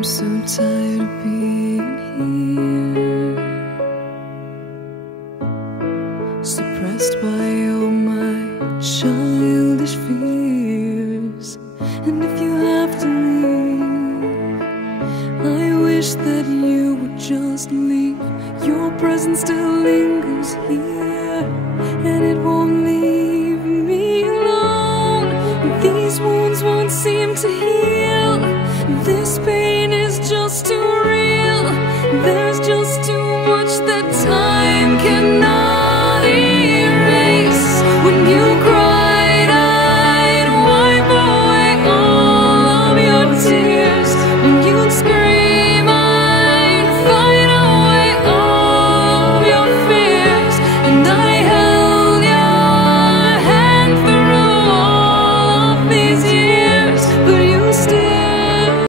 I'm so tired of being here, suppressed by all my childish fears. And if you have to leave, I wish that you would just leave. Your presence still lingers here, and it won't leave me alone. These wounds won't seem to heal. This pain is just too real. There's just too much that time cannot erase. When you cried, I'd wipe away all of your tears. When you'd scream, I'd fight away all of your fears. And I held your hand through all of these years.